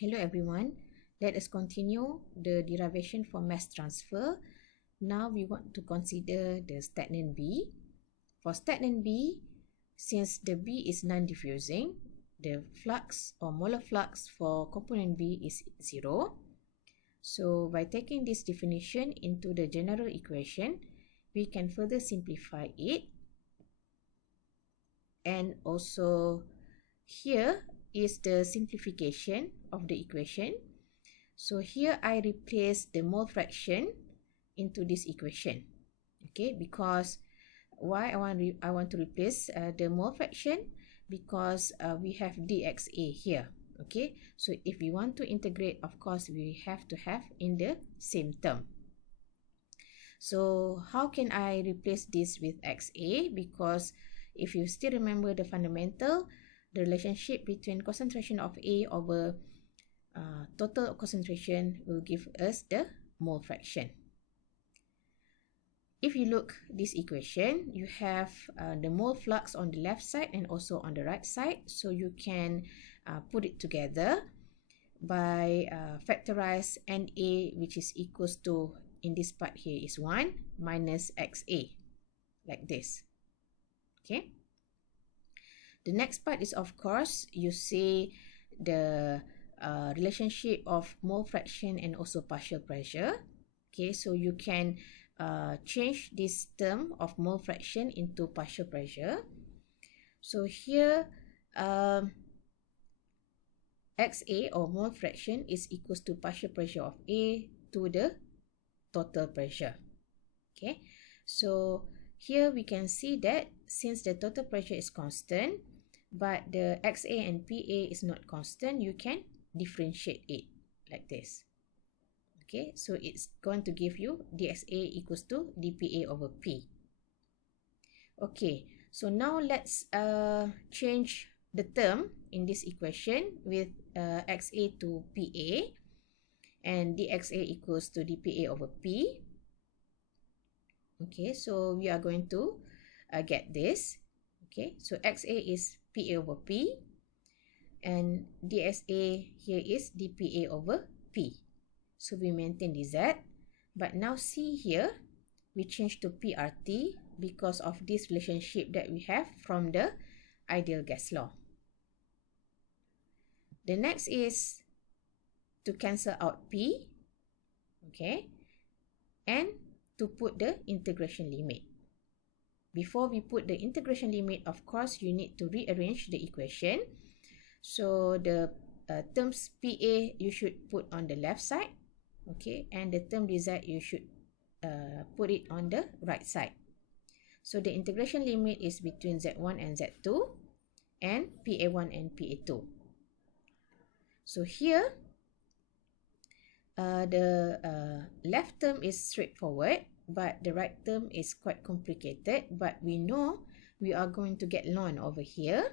Hello everyone, let us continue the derivation for mass transfer. Now we want to consider the stagnant B. For stagnant B, since the B is non-diffusing, the flux or molar flux for component B is 0. So by taking this definition into the general equation, we can further simplify it. And also here is the simplification of the equation. So here I replace the mole fraction into this equation. Okay, because why I want to replace the mole fraction? Because we have dxa here. Okay, so if we want to integrate, of course we have to have in the same term. So how can I replace this with xa? Because if you still remember the fundamental, the relationship between concentration of A over total concentration will give us the mole fraction. If you look this equation, you have the mole flux on the left side and also on the right side. So you can put it together by factorize NA, which is equals to, in this part here is 1 minus XA, like this. Okay. The next part is, of course, you see the relationship of mole fraction and also partial pressure. Okay, so you can change this term of mole fraction into partial pressure. So here, XA or mole fraction is equals to partial pressure of A to the total pressure. Okay, so here we can see that since the total pressure is constant, but the XA and PA is not constant, you can differentiate it like this. Okay, so it's going to give you dXA equals to dPA over P. Okay, so now let's change the term in this equation with XA to PA, and dXA equals to dPA over P. Okay, so we are going to get this. Okay, so XA is PA over P, and dXA here is dPA over P. So we maintain the Z, but now see here, we change to PRT because of this relationship that we have from the ideal gas law. The next is to cancel out P, okay, and to put the integration limit. Before we put the integration limit, of course, you need to rearrange the equation. So the terms PA you should put on the left side, okay, and the term dz you should put it on the right side. So the integration limit is between Z1 and Z2 and PA1 and PA2. So here, the left term is straightforward, but the right term is quite complicated, but we know we are going to get ln over here.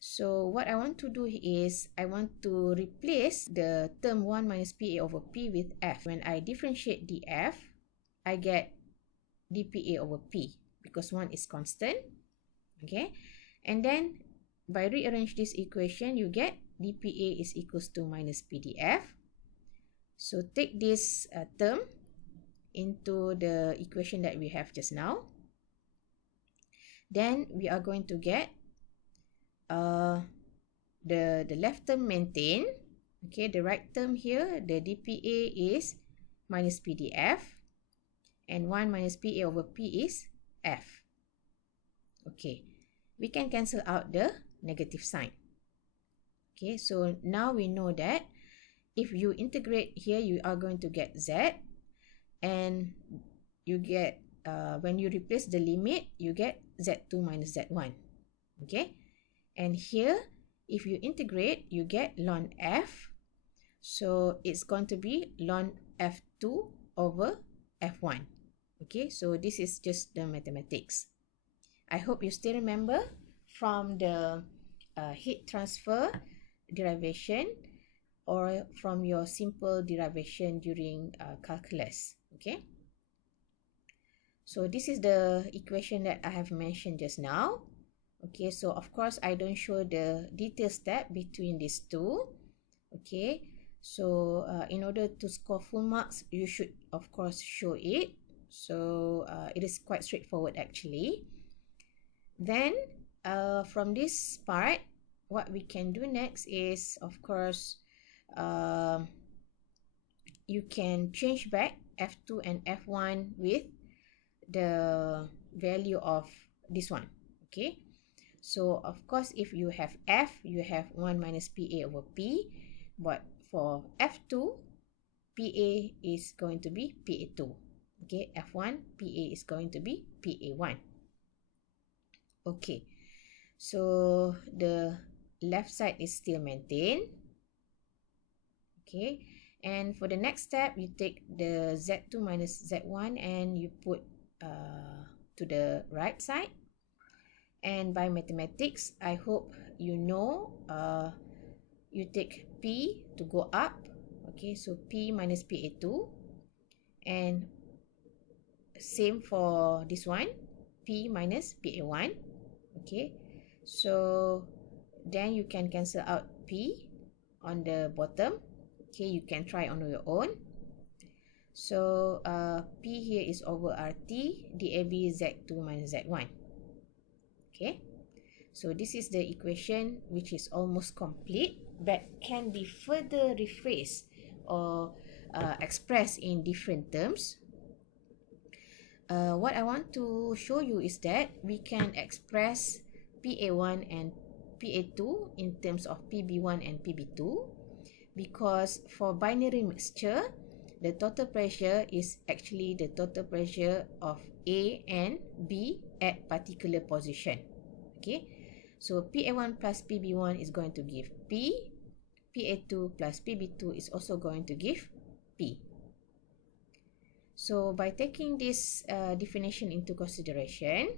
So what I want to do is I want to replace the term 1 minus PA over P with F. When I differentiate dF, I get dPA over P because 1 is constant. Okay, and then by rearrange this equation, you get dPA is equals to minus PdF. So take this term into the equation that we have just now. Then we are going to get the left term maintain. Okay, the right term here, the dPA is minus PdF, and 1 minus PA over P is F. Okay, we can cancel out the negative sign. Okay, so now we know that if you integrate here, you are going to get Z, and you get, when you replace the limit, you get Z2 minus Z1. Okay, and here, if you integrate, you get ln F. So it's going to be ln F2 over F1. Okay, so this is just the mathematics. I hope you still remember from the heat transfer derivation or from your simple derivation during calculus. Okay, so this is the equation that I have mentioned just now. Okay, so of course I don't show the detailed step between these two. Okay, so in order to score full marks, you should of course show it. So it is quite straightforward actually. Then from this part, what we can do next is, of course, you can change back F2 and F1 with the value of this one. Okay, so of course if you have F, you have 1 minus PA over P, but for F2, PA is going to be PA2. Okay, F1, PA is going to be PA1. Okay, so the left side is still maintained. Okay, and for the next step, you take the Z2 minus Z1 and you put to the right side. And by mathematics, I hope you know, you take P to go up. Okay, so P minus PA2. And same for this one, P minus PA1. Okay, so then you can cancel out P on the bottom. Okay, you can try on your own. So P here is over RT DAB Z2 minus Z1. Okay, so this is the equation which is almost complete but can be further rephrased or expressed in different terms. What I want to show you is that we can express PA1 and PA2 in terms of PB1 and PB2, because for binary mixture, the total pressure is actually the total pressure of A and B at particular position. Okay, so PA1 plus PB1 is going to give P, PA2 plus PB2 is also going to give P. So by taking this definition into consideration,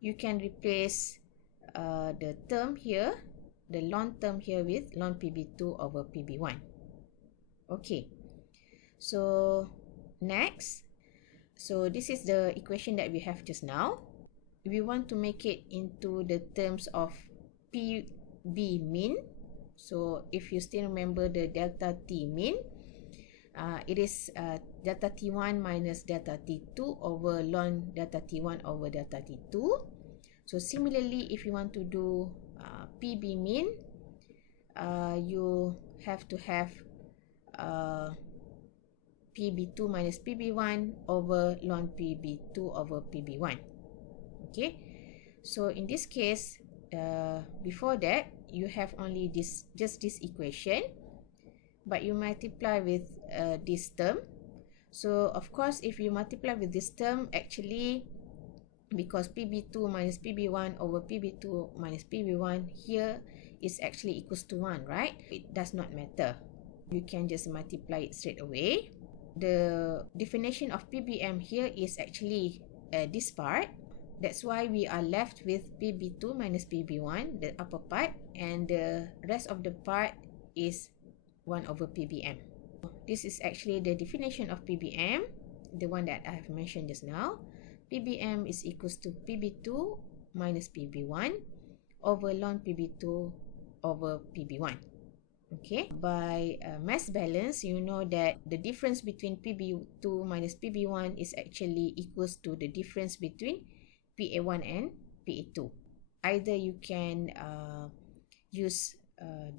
you can replace the term here, the ln term here, with ln PB2 over PB1. Okay, so next, so this is the equation that we have just now. We want to make it into the terms of PB mean. So if you still remember the delta T mean, it is delta T1 minus delta T2 over ln delta T1 over delta T2. So similarly, if you want to do PB mean, you have to have PB2 minus PB1 over ln PB2 over PB1. Okay, so in this case, before that, you have only just this equation, but you multiply with this term. So of course, if you multiply with this term, actually, because PB2 minus PB1 over PB2 minus PB1 here is actually equals to 1, right? It does not matter. You can just multiply it straight away. The definition of PBM here is actually this part. That's why we are left with PB2 minus PB1, the upper part, and the rest of the part is 1 over PBM. This is actually the definition of PBM, the one that I have mentioned just now. PBM is equals to PB2 minus PB1 over ln PB2 over PB1. Okay, by mass balance, you know that the difference between PB2 minus PB1 is actually equals to the difference between PA1 and PA2. Either you can use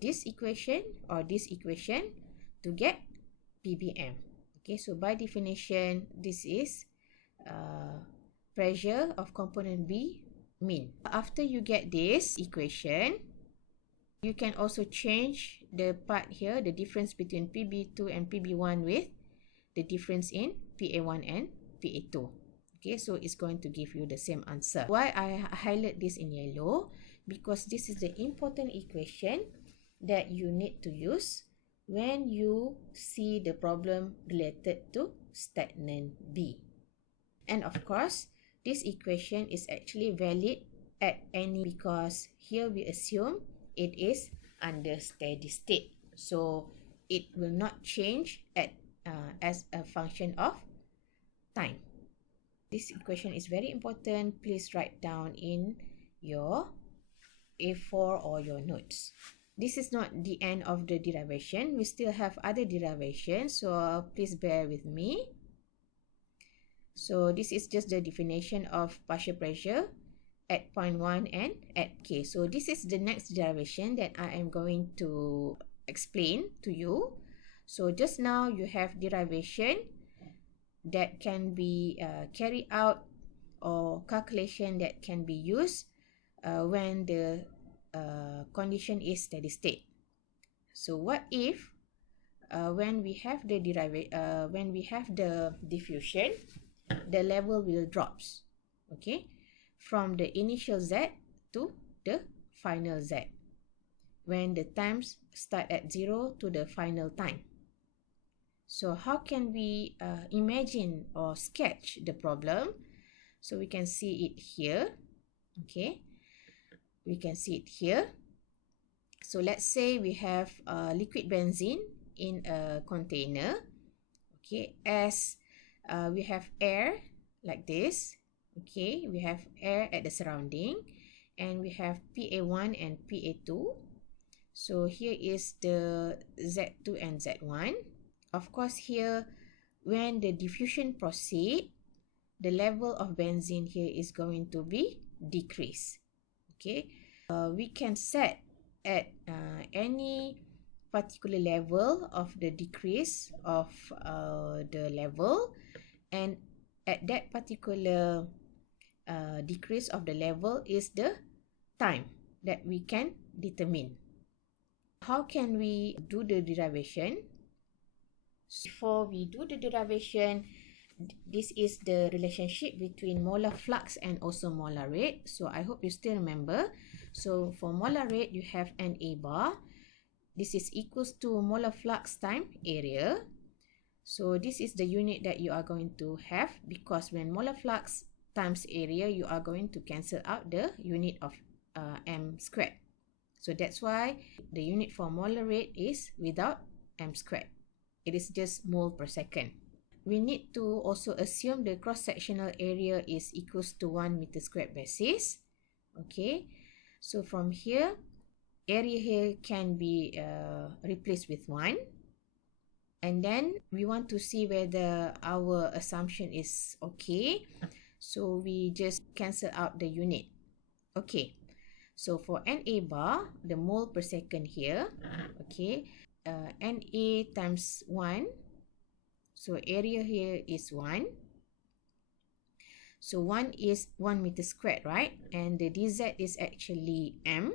this equation or this equation to get PBM. Okay, so by definition, this is pressure of component B mean. After you get this equation, you can also change the part here, the difference between PB2 and PB1 with the difference in PA1 and PA2. Okay, so it's going to give you the same answer. Why I highlight this in yellow? Because this is the important equation that you need to use when you see the problem related to stagnant B. And of course, this equation is actually valid at any, because here we assume it is under steady state. So it will not change at as a function of time. This equation is very important. Please write down in your A4 or your notes. this is not the end of the derivation. We still have other derivations, so please bear with me. So this is just the definition of partial pressure at point 1 and at K. So this is the next derivation that I am going to explain to you. So just now you have derivation that can be carried out, or calculation that can be used when the condition is steady state. So what if when we have the diffusion, the level will drops, okay, from the initial Z to the final Z, when the times start at 0 to the final time. So how can we imagine or sketch the problem? So we can see it here, okay, we can see it here. So let's say we have liquid benzene in a container, okay, as we have air like this, okay, we have air at the surrounding, and we have PA1 and PA2. So here is the Z2 and Z1. Of course, here when the diffusion proceed, the level of benzene here is going to be decreased, okay. We can set at any particular level of the decrease of the level, and at that particular decrease of the level is the time that we can determine. How can we do the derivation? Before we do the derivation, this is the relationship between molar flux and also molar rate. So I hope you still remember. So for molar rate, you have NA bar. This is equals to molar flux time area. So this is the unit that you are going to have, because when molar flux times area, you are going to cancel out the unit of m squared. So that's why the unit for molar rate is without m squared. It is just mole per second. We need to also assume the cross-sectional area is equals to 1 meter squared basis. Okay, so from here, area here can be replaced with 1. And then we want to see whether our assumption is okay. So we just cancel out the unit. Okay, so for NA bar, the mole per second here, okay, NA times 1. So area here is 1. So 1 is 1 meter squared, right? And the dz is actually m.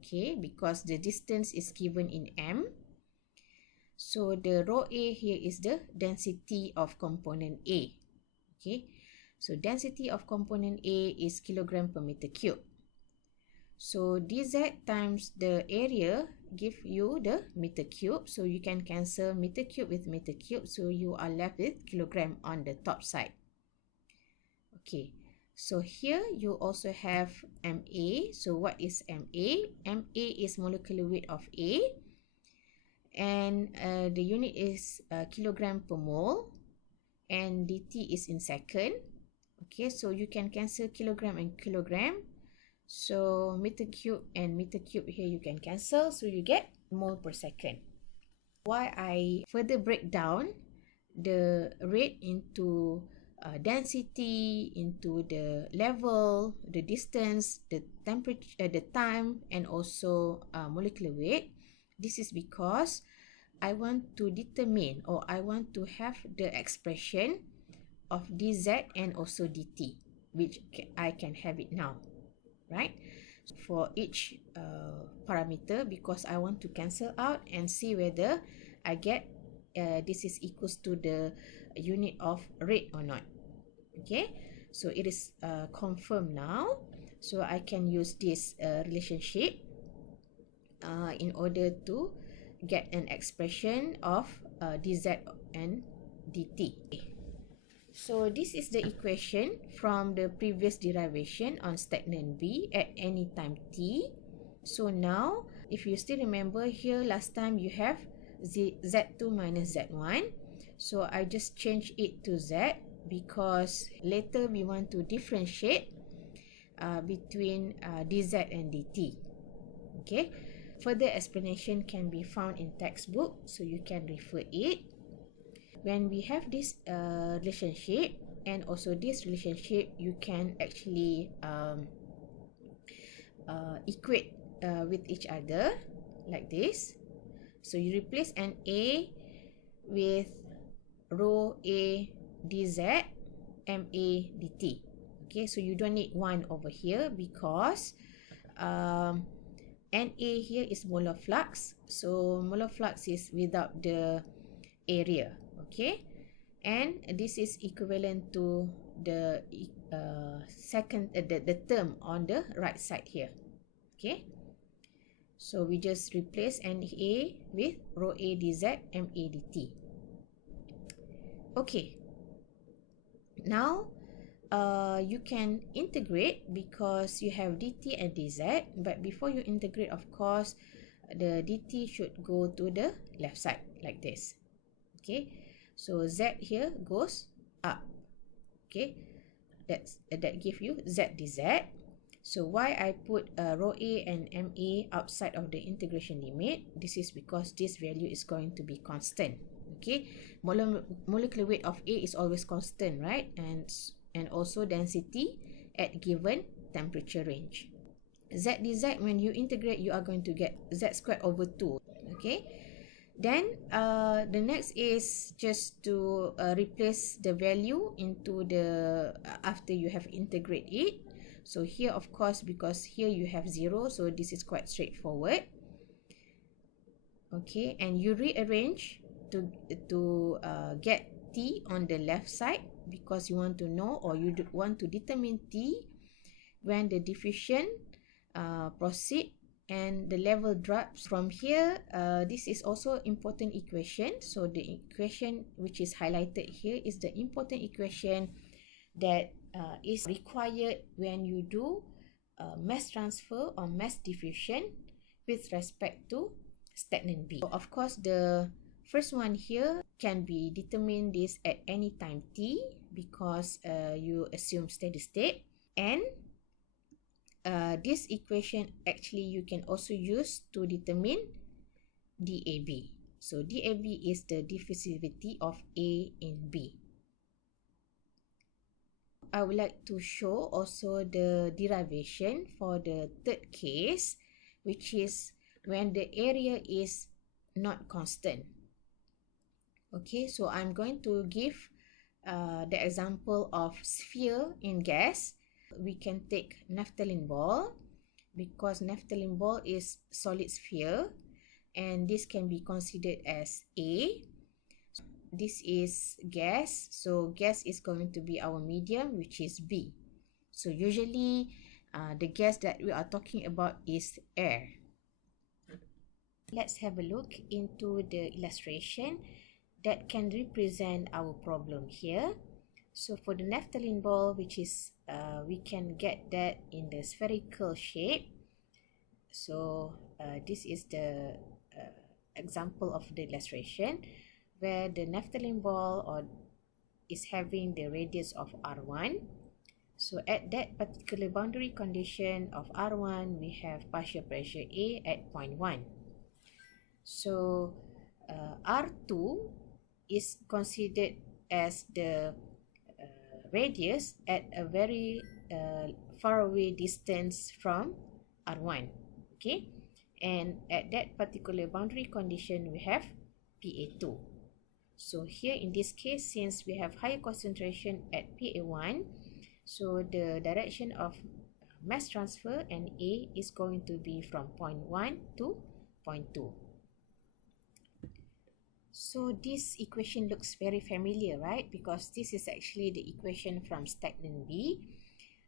Okay, because the distance is given in m. So the rho A here is the density of component A. Okay, so density of component A is kilogram per meter cube. So dz times the area give you the meter cube. So you can cancel meter cube with meter cube. So you are left with kilogram on the top side. Okay, so here you also have MA. So what is MA? MA is molecular weight of A. And the unit is kilogram per mole. And dt is in second. Okay, so you can cancel kilogram and kilogram. So meter cube and meter cube here you can cancel. So you get mole per second. Why I further break down the rate into density, into the level, the distance, the temperature, the time, and also molecular weight. This is because I want to determine, or I want to have the expression of dz and also dt, which I can have it now, right? For each parameter, because I want to cancel out and see whether I get this is equals to the unit of rate or not. Okay, so it is confirmed now. So I can use this relationship in order to get an expression of dz and dt. So this is the equation from the previous derivation on stagnant B at any time t. So now, if you still remember here, last time you have z2 minus z1. So I just change it to z, because later we want to differentiate between dz and dt. Okay, Further explanation can be found in textbook, so you can refer it. When we have this relationship and also this relationship, you can actually equate with each other like this. So you replace an A with rho A dz ma dt. Okay, so you don't need 1 over here because Na here is molar flux. So molar flux is without the area. Okay, and this is equivalent to the the term on the right side here. Okay, so we just replace Na with rho A dz ma dt. Okay, now you can integrate because you have dt and dz, but before you integrate, of course, the dt should go to the left side like this. Okay, so z here goes up. Okay, that give you z dz. So why I put rho A and ma outside of the integration limit? This is because this value is going to be constant. Okay, molecular weight of A is always constant, right? And also density at given temperature range. Z dz, when you integrate, you are going to get z squared over 2. Okay, then the next is just to replace the value into the after you have integrate it. So here, of course, because here you have 0, so this is quite straightforward. Okay, and you rearrange to get t on the left side because you want to know, or you want to determine t when the diffusion proceed and the level drops from here. This is also important equation. So the equation which is highlighted here is the important equation that is required when you do mass transfer or mass diffusion with respect to stagnant B. So of course, the first one here can be determined this at any time t because you assume steady state, and this equation actually you can also use to determine DAB. So DAB is the diffusivity of A in B. I would like to show also the derivation for the third case, which is when the area is not constant. Okay, so I'm going to give the example of sphere in gas. We can take naphthalene ball because naphthalene ball is solid sphere, and this can be considered as A. This is gas, so gas is going to be our medium, which is B. So usually the gas that we are talking about is air. Let's have a look into the illustration that can represent our problem here. So for the naphthalene ball, which is we can get that in the spherical shape. So this is the example of the illustration where the naphthalene ball is having the radius of R1. So at that particular boundary condition of R1, we have partial pressure A at 0.1. So R2 is considered as the radius at a very far away distance from R1. Okay, and at that particular boundary condition, we have PA2. So here in this case, since we have higher concentration at PA1, so the direction of mass transfer and A is going to be from 0.1 to 0.2. So this equation looks very familiar, right? Because this is actually the equation from stagnant B.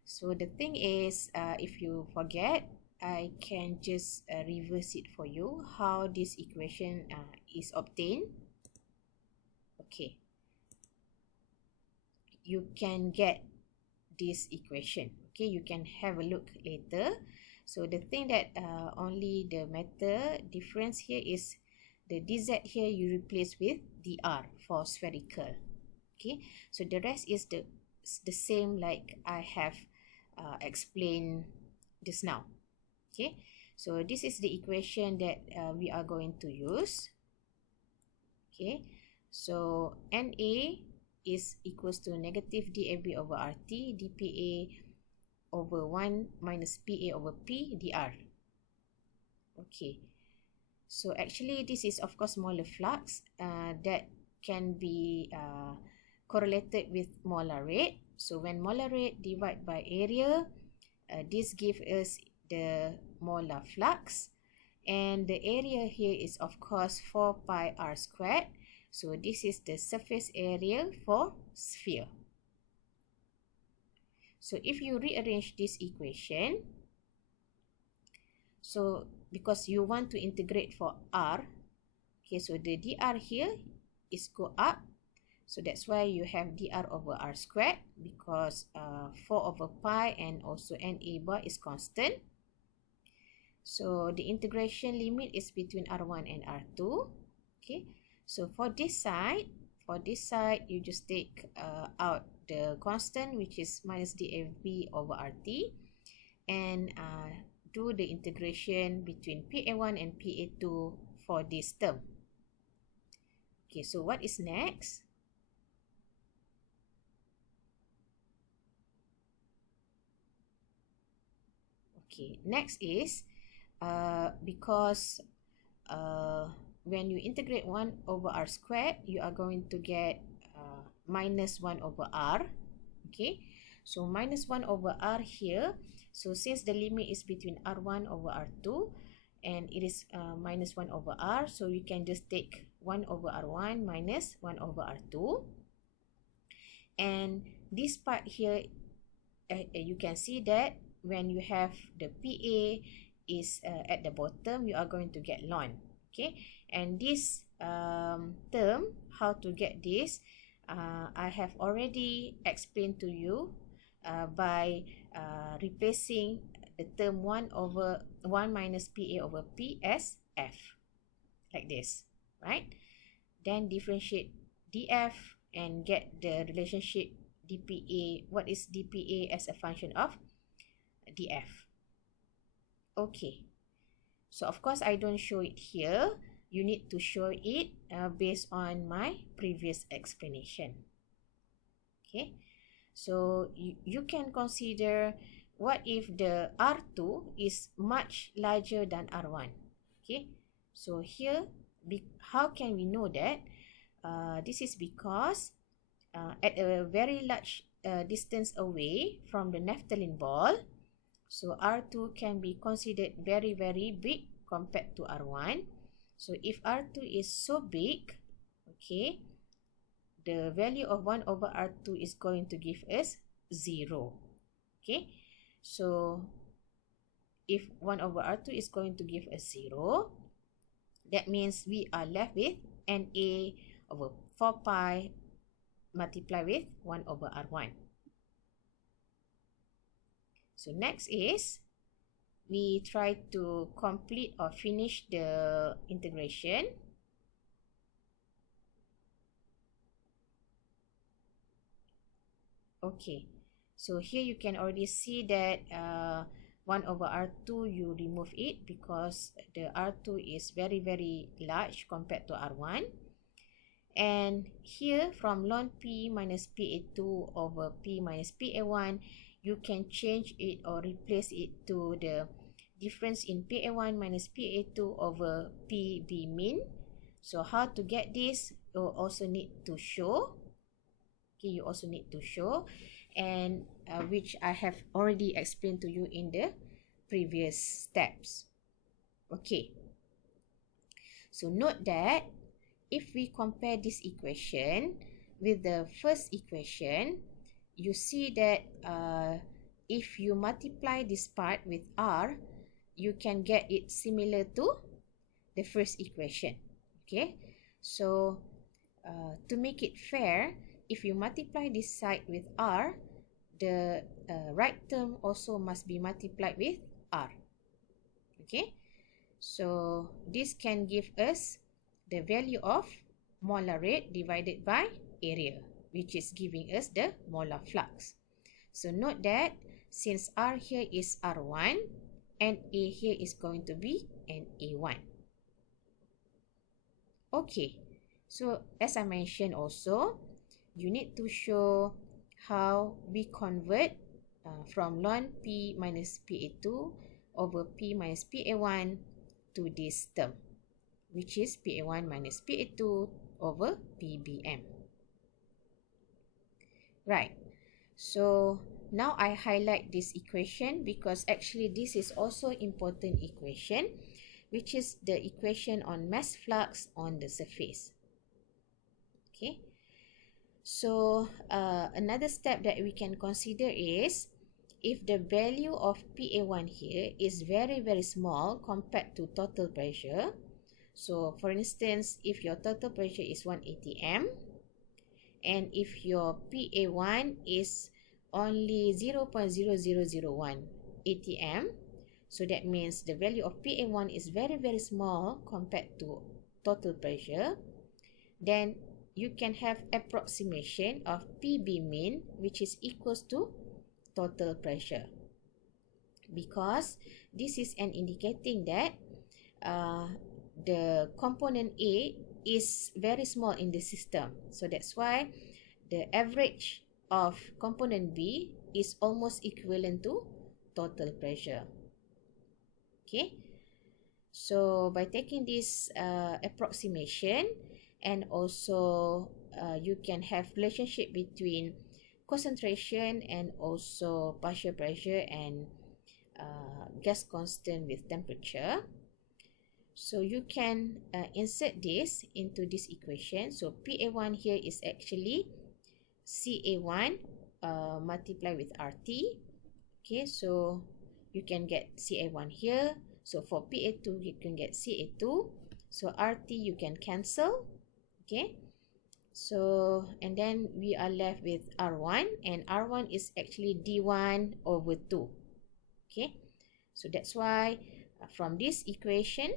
So the thing is, if you forget, I can just reverse it for you, how this equation is obtained. Okay, you can get this equation. Okay, you can have a look later. So the thing that only the matter difference here is the dz here you replace with dr for spherical. Okay, so the rest is the same like I have explained just now. Okay, So this is the equation that we are going to use. Okay, so NA is equals to negative dAB over RT dPA over 1 minus PA over P dr. Okay, so actually this is of course molar flux that can be correlated with molar rate. So when molar rate divided by area, this gives us the molar flux, and the area here is of course 4 pi r squared. So this is the surface area for sphere. So if you rearrange this equation, so because you want to integrate for r, okay, so the dr here is go up, so that's why you have dr over r squared, because 4 over pi and also na bar is constant. So the integration limit is between r1 and r2. Okay, so for this side you just take out the constant, which is minus dAB over RT, and do the integration between PA1 and PA2 for this term. Okay, so what is next? Okay, next is because when you integrate 1 over r squared, you are going to get minus 1 over r. Okay, so minus 1 over r here. So since the limit is between r1 over r2 and it is minus 1 over r, so you can just take 1 over r1 minus 1 over r2. And this part here, you can see that when you have the PA is at the bottom, you are going to get ln. Okay, and this term, how to get this, I have already explained to you by replacing the term 1 minus PA over P as F, like this, right? Then differentiate dF and get the relationship dPA. What is dPA as a function of dF? Okay, so of course I don't show it here. You need to show it based on my previous explanation. Okay, so you can consider, what if the R2 is much larger than R1? Okay, so here, how can we know that? This is because at a very large distance away from the naphthalene ball, so R2 can be considered very, very big compared to R1. So if R2 is so big, okay, the value of 1 over R2 is going to give us 0. Okay, so if 1 over R2 is going to give us 0, that means we are left with Na over 4 pi multiplied with 1 over R1. So next is, we try to complete or finish the integration. Okay, so here you can already see that 1 over R2, you remove it because the R2 is very, very large compared to R1. And here from ln P minus PA2 over P minus PA1, you can change it or replace it to the difference in PA1 minus PA2 over PB min. So how to get this? You also need to show. Okay, you also need to show, and which I have already explained to you in the previous steps. Okay, so note that if we compare this equation with the first equation, you see that if you multiply this part with r, you can get it similar to the first equation. Okay, so to make it fair, if you multiply this side with r, the right term also must be multiplied with r. Okay, so this can give us the value of molar rate divided by area, which is giving us the molar flux. So note that since r here is r1, NA here is going to be NA1. Okay, so as I mentioned also, you need to show how we convert from ln P minus PA2 over P minus PA1 to this term, which is PA1 minus PA2 over PBM. Right, so now I highlight this equation because actually this is also important equation, which is the equation on mass flux on the surface. Okay, so another step that we can consider is if the value of PA1 here is very small compared to total pressure. So for instance, if your total pressure is 1 atm and if your PA1 is only 0.0001 atm, so that means the value of PA1 is very small compared to total pressure, then you can have approximation of PB mean, which is equals to total pressure, because this is an indicating that the component A is very small in the system. So that's why the average of component B is almost equivalent to total pressure. Okay, so by taking this approximation, and also you can have relationship between concentration and also partial pressure and gas constant with temperature. So you can insert this into this equation. So PA1 here is actually CA1 multiplied with RT. Okay, so you can get CA1 here. So for PA2 you can get CA2. So RT you can cancel. Okay, so and then we are left with R1, and R1 is actually D1 over 2. Okay, so that's why from this equation,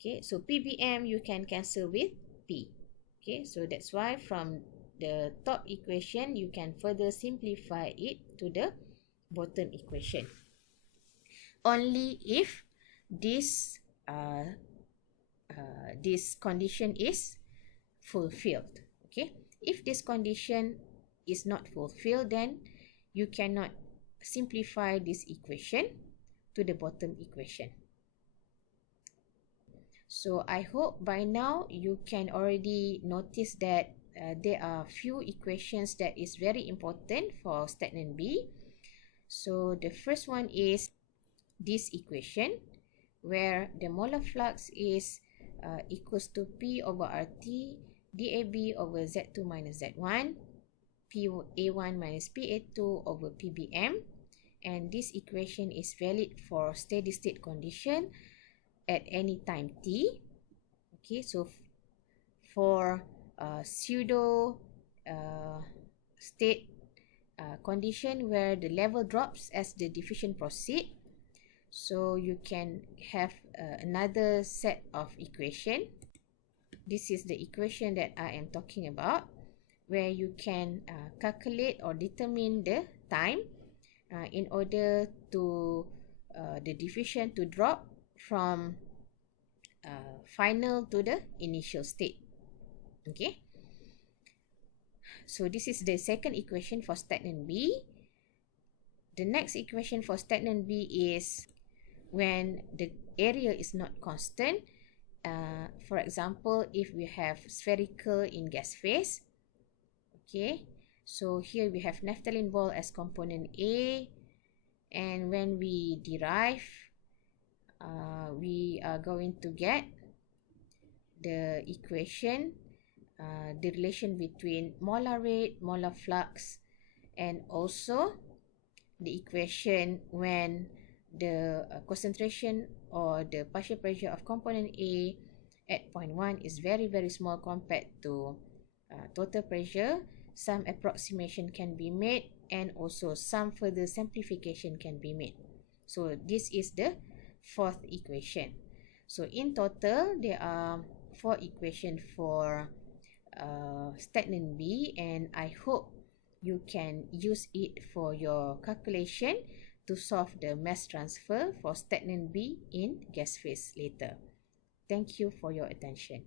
okay, so PBM you can cancel with P. Okay, so that's why from the top equation you can further simplify it to the bottom equation. Only if this condition is fulfilled. Okay, if this condition is not fulfilled, then you cannot simplify this equation to the bottom equation. So I hope by now you can already notice that there are few equations that is very important for stagnant B. So the first one is this equation where the molar flux is equals to P over RT DAB over Z2 minus Z1 PA1 minus PA2 over PBM, and this equation is valid for steady state condition at any time t. Okay, so for pseudo state condition where the level drops as the diffusion proceed, so you can have another set of equation. This is the equation that I am talking about, where you can calculate or determine the time in order to the diffusion to drop from final to the initial state. Okay, so this is the second equation for stagnant B. The next equation for stagnant B is when the area is not constant. For example, if we have spherical in gas phase. Okay, so here we have naphthalene ball as component A, and when we derive, we are going to get the equation, the relation between molar rate, molar flux, and also the equation when the concentration or the partial pressure of component A at point 1 is very small compared to total pressure. Some approximation can be made, and also some further simplification can be made. So this is the fourth equation. So in total there are 4 equations for stagnant B, and I hope you can use it for your calculation to solve the mass transfer for stagnant B in gas phase later. Thank you for your attention.